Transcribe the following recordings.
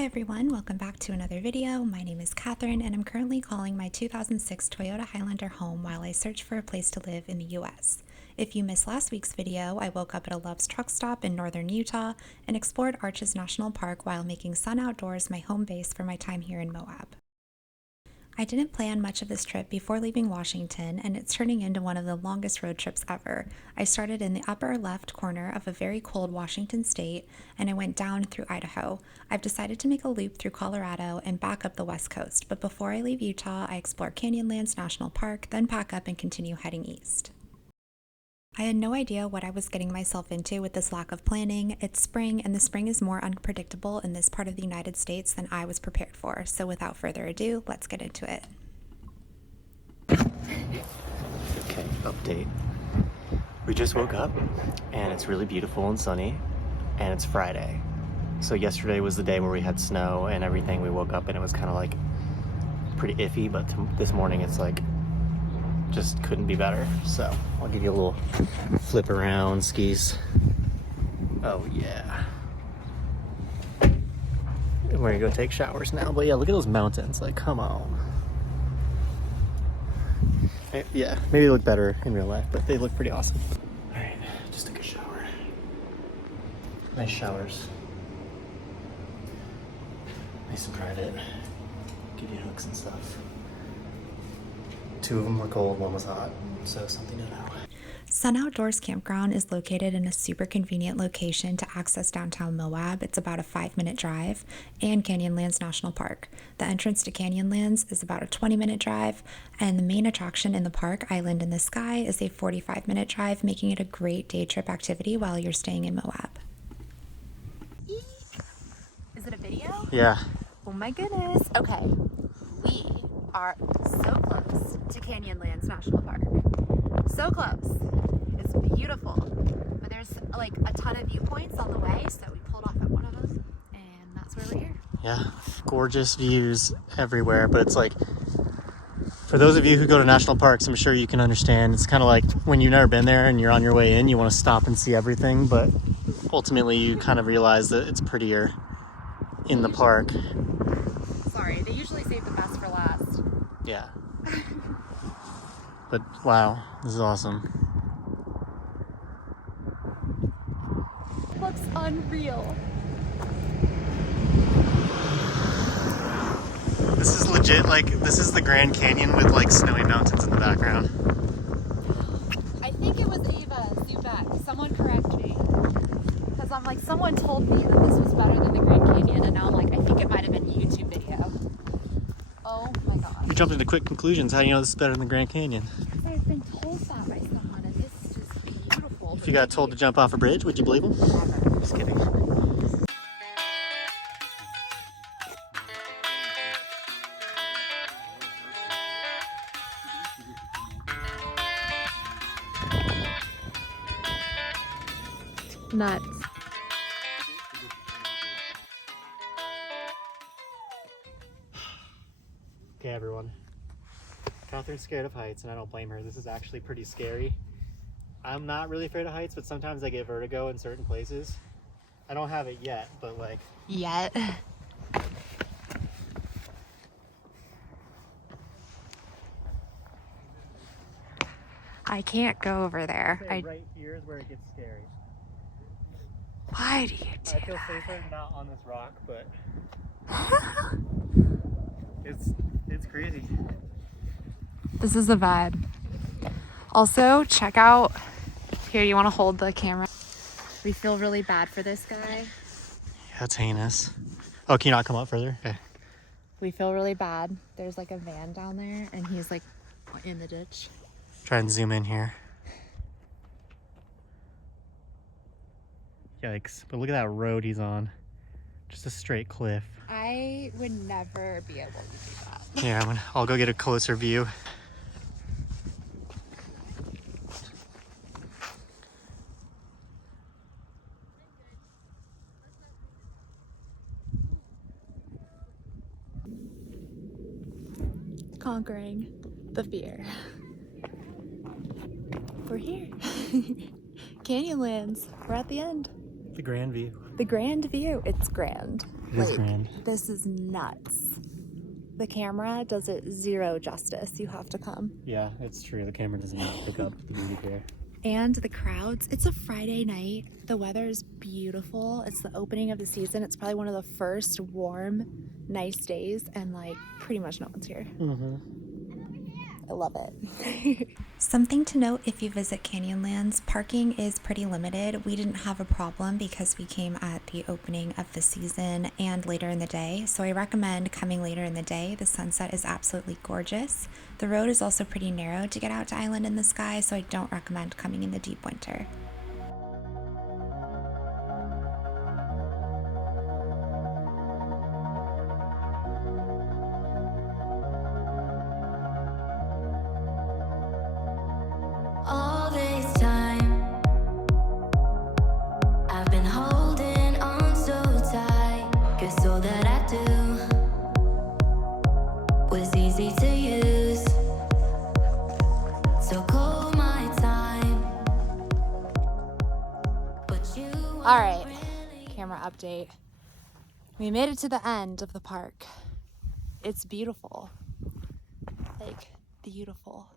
Hi everyone, welcome back to another video. My name is Catherine and I'm currently calling my 2006 Toyota Highlander home while I search for a place to live in the US. If you missed last week's video, I woke up at a Love's truck stop in northern Utah and explored Arches National Park while making Sun Outdoors my home base for my time here in Moab. I didn't plan much of this trip before leaving Washington, and it's turning into one of the longest road trips ever. I started in the upper left corner of a very cold Washington state, and I went down through Idaho. I've decided to make a loop through Colorado and back up the west coast, but before I leave Utah, I explore Canyonlands National Park, then pack up and continue heading east. I had no idea what I was getting myself into with this lack of planning. It's spring, and the spring is more unpredictable in this part of the United States than I was prepared for. So without further ado, let's get into it. Okay, update. We just woke up, and it's really beautiful and sunny, and it's Friday. So yesterday was the day where we had snow and everything. We woke up and it was kind of like pretty iffy, but this morning it's like just couldn't be better. So I'll give you a little flip around skis. Oh yeah. And we're gonna go take showers now. But yeah, look at those mountains. Like, come on. Yeah, maybe they look better in real life, but they look pretty awesome. All right, just took a shower. Nice showers. Nice and private. Give you hooks and stuff. Two of them were cold, one was hot, so something to know. Sun Outdoors Campground is located in a super convenient location to access downtown Moab. It's about a 5-minute drive, and Canyonlands National Park. The entrance to Canyonlands is about a 20-minute drive, and the main attraction in the park, Island in the Sky, is a 45-minute drive, making it a great day trip activity while you're staying in Moab. Is it a video? Yeah. Oh my goodness. Okay. We are so close to Canyonlands National Park. So close. It's beautiful. But there's like a ton of viewpoints on the way, so we pulled off at one of them, and that's where we're here. Yeah, gorgeous views everywhere, but it's like, for those of you who go to national parks, I'm sure you can understand, it's kind of like when you've never been there and you're on your way in, you want to stop and see everything, but ultimately you kind of realize that it's prettier in the park. Sorry, they usually save the best for last. Yeah. But wow, this is awesome. Looks unreal. This is legit, like, this is the Grand Canyon with like snowy mountains in the background. I think it was Ava Zubek. Someone correct me. Because I'm like, someone told me that this was better than the Grand Canyon, and now I'm like, I think it might have been a YouTube video. Oh my god. You jumped into quick conclusions. How do you know this is better than the Grand Canyon? Because I've been told that by someone, and this is just beautiful. If you got told to jump off a bridge, would you believe them? Never. Just kidding. Nuts. Okay, everyone. Catherine's scared of heights, and I don't blame her. This is actually pretty scary. I'm not really afraid of heights, but sometimes I get vertigo in certain places. I don't have it yet, but like... Yet. I can't go over there. Right here is where it gets scary. Why do you do I feel that? safer not on this rock, but it's crazy. This is the vibe. Also, check out here. You want to hold the camera? We feel really bad for this guy. Yeah, that's heinous. Oh, can you not come up further? Okay. We feel really bad. There's like a van down there, and he's like in the ditch. Try and zoom in here. Yikes. But look at that road he's on. Just a straight cliff. I would never be able to do that. Yeah, I'll go get a closer view. Conquering the fear. We're here. Canyonlands. We're at the end. The grand view. The grand view. It's grand. This is nuts. The camera does it zero justice. You have to come. Yeah, it's true. The camera does not pick up the beauty here. And the crowds. It's a Friday night. The weather is beautiful. It's the opening of the season. It's probably one of the first warm, nice days, and like pretty much no one's here. I love it. Something to note if you visit Canyonlands, parking is pretty limited. We didn't have a problem because we came at the opening of the season and later in the day. So I recommend coming later in the day. The sunset is absolutely gorgeous. The road is also pretty narrow to get out to Island in the Sky, so I don't recommend coming in the deep winter. All this time, I've been holding on so tight, 'cause all that I do was easy to use. So call my time. But you All right, camera update. We made it to the end of the park. It's beautiful, like beautiful.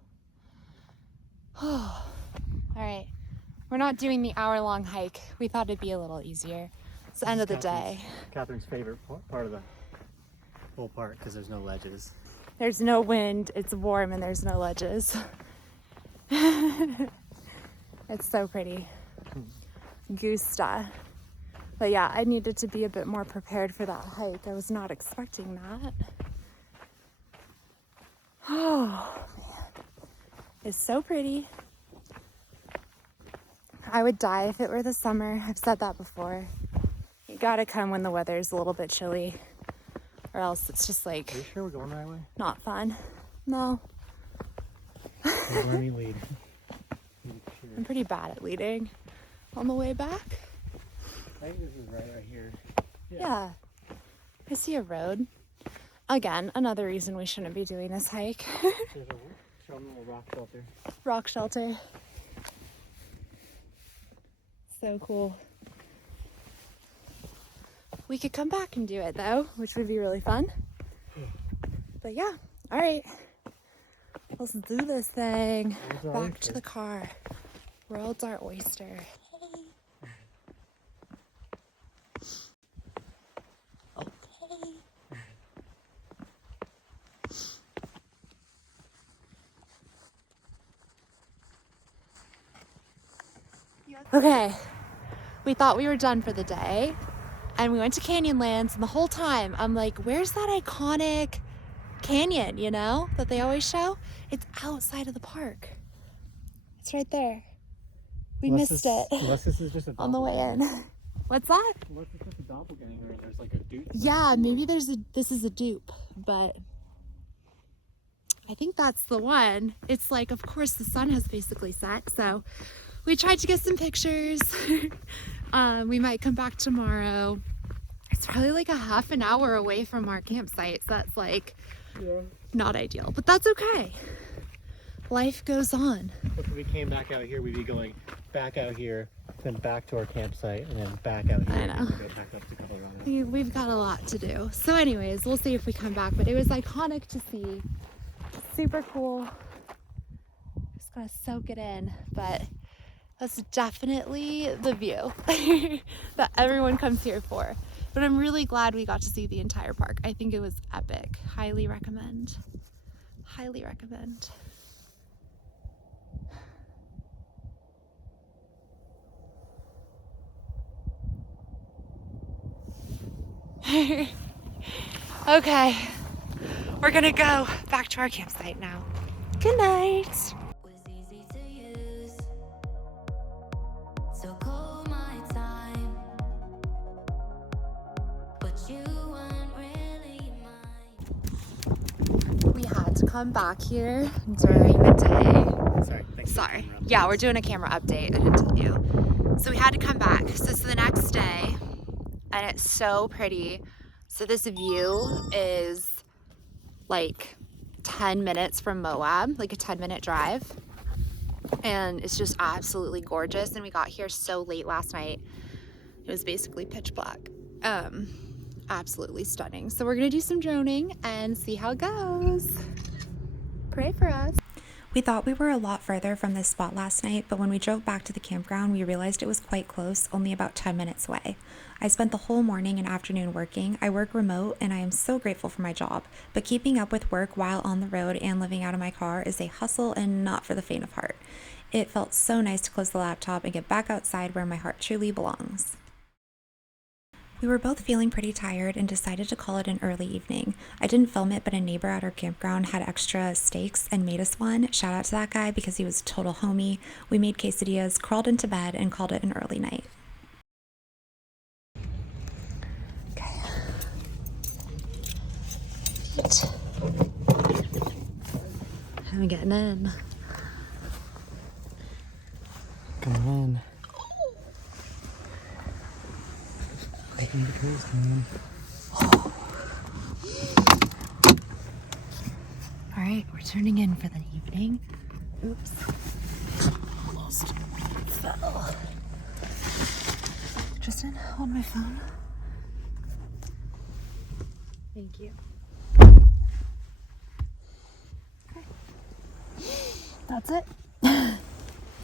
All right, we're not doing the hour-long hike. We thought it'd be a little easier. It's the end of the day. Catherine's favorite part of the whole park because there's no ledges. There's no wind, it's warm, and there's no ledges. It's so pretty. Gusta. But yeah, I needed to be a bit more prepared for that hike. I was not expecting that. Oh, man. It's so pretty. I would die if it were the summer. I've said that before. You gotta come when the weather's a little bit chilly, or else it's just like Are you sure we're going the right way? not fun. No, Let me lead. I'm pretty bad at leading on the way back. I think this is right here. Yeah, I see a road. Again, another reason we shouldn't be doing this hike. There's a little rock shelter. Rock shelter. So cool. We could come back and do it though, which would be really fun. But yeah, all right. Let's do this thing. Back to the car. World's our oyster. Okay, we thought we were done for the day, and we went to Canyonlands, and the whole time I'm like, where's that iconic canyon, you know, that they always show? It's outside of the park. It's right there. We missed it Unless this is just a on the way in. What's that? Unless it's just a doppelganger and there's like a dude. Yeah, maybe this is a dupe, but I think that's the one. It's like, of course, the sun has basically set, so we tried to get some pictures. We might come back tomorrow. It's probably like a half an hour away from our campsite, so that's like not ideal, but that's okay. Life goes on. If we came back out here, we'd be going back out here, then back to our campsite, and then back out here. I know. And then go back up to Colorado. We've got a lot to do. So anyways, we'll see if we come back, but it was iconic to see. Super cool. Just gotta soak it in, but that's definitely the view that everyone comes here for. But I'm really glad we got to see the entire park. I think it was epic. Highly recommend. Highly recommend. Okay, we're gonna go back to our campsite now. Good night. was easy to use. So call my time. But you weren't really mine. We had to come back here during the day. Sorry. Thanks for Sorry. the camera. Yeah, we're doing a camera update. I didn't tell you. So we had to come back. So it's the next day, and it's so pretty. So this view is like 10 minutes from Moab, like a 10-minute drive. And it's just absolutely gorgeous. And we got here so late last night. It was basically pitch black. absolutely stunning. So we're gonna do some droning and see how it goes. Pray for us. We thought we were a lot further from this spot last night, but when we drove back to the campground, we realized it was quite close, only about 10 minutes away. I spent the whole morning and afternoon working. I work remote, and I am so grateful for my job, but keeping up with work while on the road and living out of my car is a hustle and not for the faint of heart. It felt so nice to close the laptop and get back outside where my heart truly belongs. We were both feeling pretty tired and decided to call it an early evening. I didn't film it, but a neighbor at our campground had extra steaks and made us one. Shout out to that guy because he was a total homie. We made quesadillas, crawled into bed, and called it an early night. Okay. Feet. I'm getting in. Come on. All right, we're turning in for the evening. Oops. Almost fell. Tristan, hold my phone. Thank you. Okay. That's it.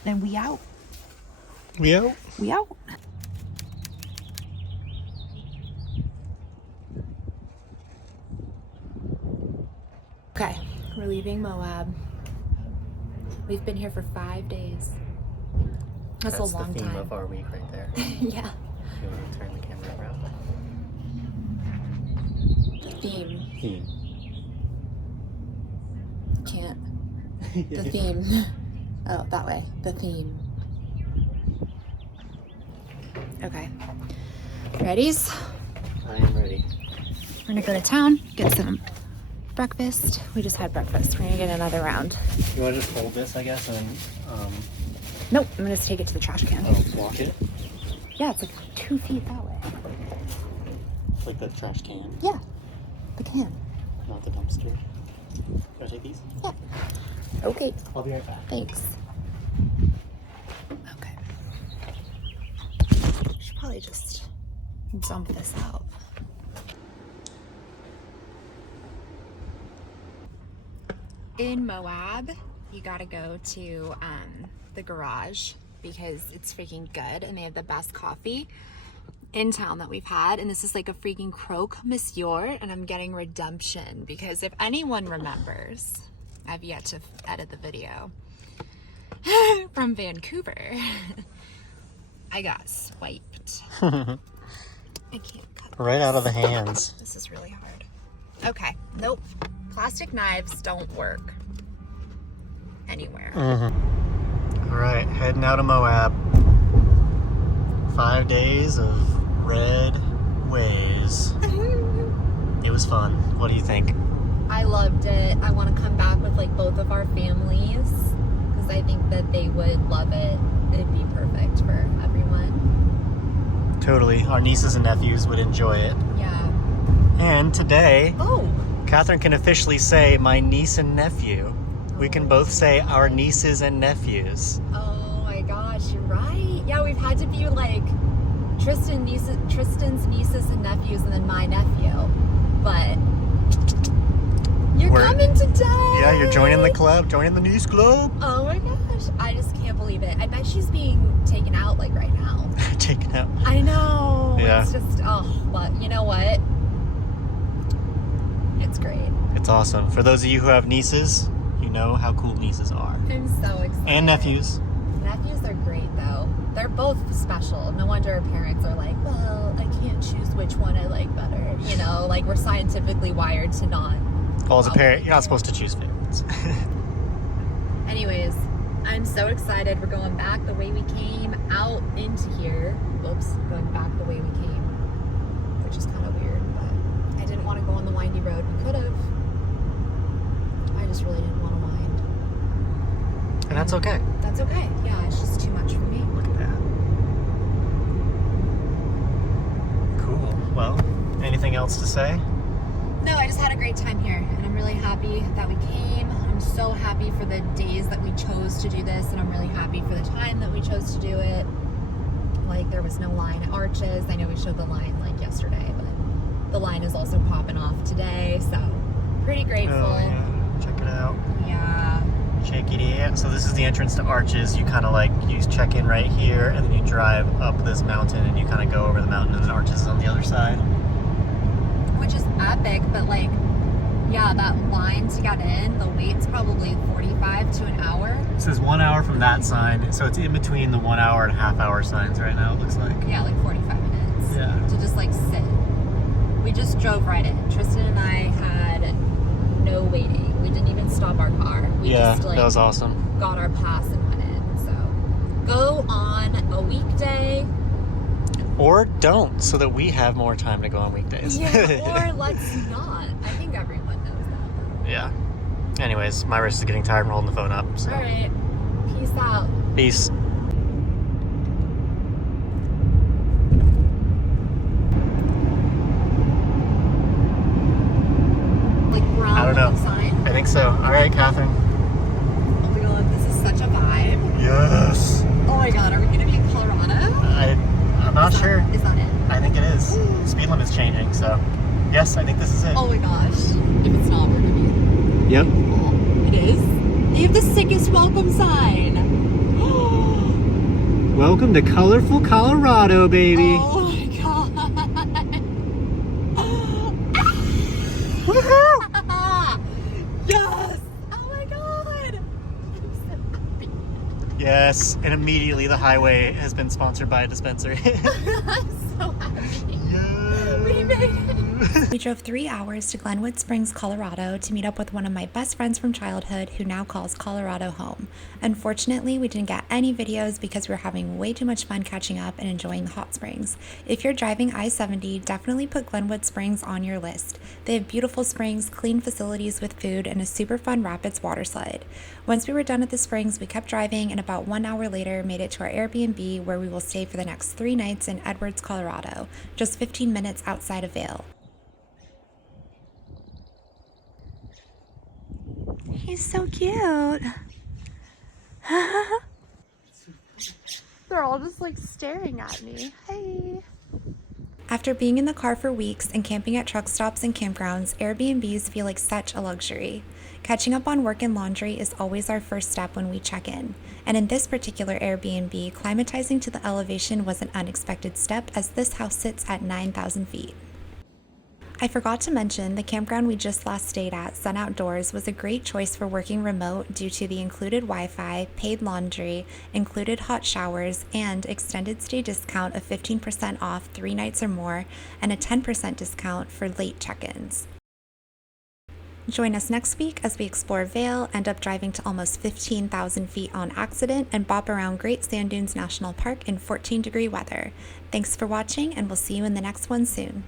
Then we out. We out? We out. Okay, we're leaving Moab. We've been here for 5 days. That's a long the theme time. of our week right there. Yeah. You want to turn the camera around? Theme. Theme. Can't. The theme. Oh, that way. The theme. Okay. Readies? I am ready. We're gonna go to town, get some breakfast. We just had breakfast. We're gonna get another round. You want to just hold this, I guess, and then, Nope, I'm gonna just take it to the trash can. walk it? Yeah, it's like 2 feet that way. Like the trash can, Yeah, the can. not the dumpster. Can I take these? Yeah. Okay, I'll be right back. thanks. Okay. Should probably just dump this out. In Moab, you gotta go to the garage because it's freaking good and they have the best coffee in town that we've had. And this is like a freaking croque monsieur, and I'm getting redemption because if anyone remembers, I've yet to edit the video from Vancouver. I got swiped. I can't cut Right this. out of the hands. This is really hard. Okay, nope. Plastic knives don't work anywhere. All right, heading out of Moab. 5 days of red ways. It was fun. What do you think? I loved it. I want to come back with like both of our families because I think that they would love it. It'd be perfect for everyone. Totally. Our nieces and nephews would enjoy it. Yeah. And today, Oh. Catherine can officially say my niece and nephew. We can both say our nieces and nephews. Oh my gosh, you're right. Yeah, we've had to be like Tristan's nieces and nephews and then my nephew. But you're coming today. Yeah, you're joining the club, joining the niece club. Oh my gosh, I just can't believe it. I bet she's being taken out like right now. Taken out. I know. Yeah. It's just, but you know what? It's great. It's awesome. For those of you who have nieces, you know how cool nieces are. I'm so excited. And nephews. Nephews are great though. They're both special. No wonder our parents are like, well, I can't choose which one I like better. You know, like we're scientifically wired to not. Well, as a parent, you're not supposed to choose favorites. Anyways, I'm so excited. We're going back the way we came out into here. Oops, going back the way we came, which is kind of weird, but I didn't want to go on the windy road. We could have. I just really didn't want to wind. And that's okay. That's okay. Yeah, it's just too much for me. Look at that. Cool. Well, anything else to say? No, I just had a great time here, and I'm really happy that we came. I'm so happy for the days that we chose to do this, and I'm really happy for the time that we chose to do it. Like, there was no line at Arches. I know we showed the line, like, yesterday, but the line is also popping off today, so pretty grateful. Oh, yeah. Check it out. Yeah. Check it out. So this is the entrance to Arches. You kind of like, you check in right here, and then you drive up this mountain, and you kind of go over the mountain, and then Arches is on the other side. Which is epic, but like, yeah, that line to get in, the wait's probably 45 to an hour. It says 1 hour from that sign, so it's in between the 1 hour and half hour signs right now, it looks like. Yeah, like 45 minutes. Yeah. To just like sit. We just drove right in. Tristan and I had no waiting. We didn't even stop our car. We just like that was awesome. got our pass and went in. So go on a weekday. Or don't, so that we have more time to go on weekdays. Yeah, or let's not. I think everyone knows that. Yeah. Anyways, my wrist is getting tired from holding the phone up. So. All right. Peace out. Peace. Like brown I don't know. sign. I think so. All right, Catherine. Oh my god, this is such a vibe. Yes. Oh my god, are we gonna be in Colorado? I'm not sure. Is that it? I think it is. Speed limit's changing, so yes, I think this is it. Oh my gosh. If it's not, we're gonna be. Yep. Oh, it is? They have the sickest welcome sign. Welcome to colorful Colorado, baby. Oh my god. Woohoo! Yes! Oh my god. I'm so happy. Yes, and immediately the highway has been sponsored by a dispensary. I'm so happy. Yes. We made it. We drove 3 hours to Glenwood Springs, Colorado to meet up with one of my best friends from childhood who now calls Colorado home. Unfortunately, we didn't get any videos because we were having way too much fun catching up and enjoying the hot springs. If you're driving I-70, definitely put Glenwood Springs on your list. They have beautiful springs, clean facilities with food, and a super fun rapids water slide. Once we were done at the springs, we kept driving and about 1 hour later made it to our Airbnb where we will stay for the next 3 nights in Edwards, Colorado, just 15 minutes outside of Vail. He's so cute. They're all just like staring at me. Hey. After being in the car for weeks and camping at truck stops and campgrounds, Airbnbs feel like such a luxury. Catching up on work and laundry is always our first step when we check in. And in this particular Airbnb, climatizing to the elevation was an unexpected step as this house sits at 9,000 feet. I forgot to mention the campground we just last stayed at, Sun Outdoors, was a great choice for working remote due to the included Wi-Fi, paid laundry, included hot showers, and extended stay discount of 15% off 3 nights or more, and a 10% discount for late check-ins. Join us next week as we explore Vail, end up driving to almost 15,000 feet on accident, and bop around Great Sand Dunes National Park in 14-degree weather. Thanks for watching, and we'll see you in the next one soon.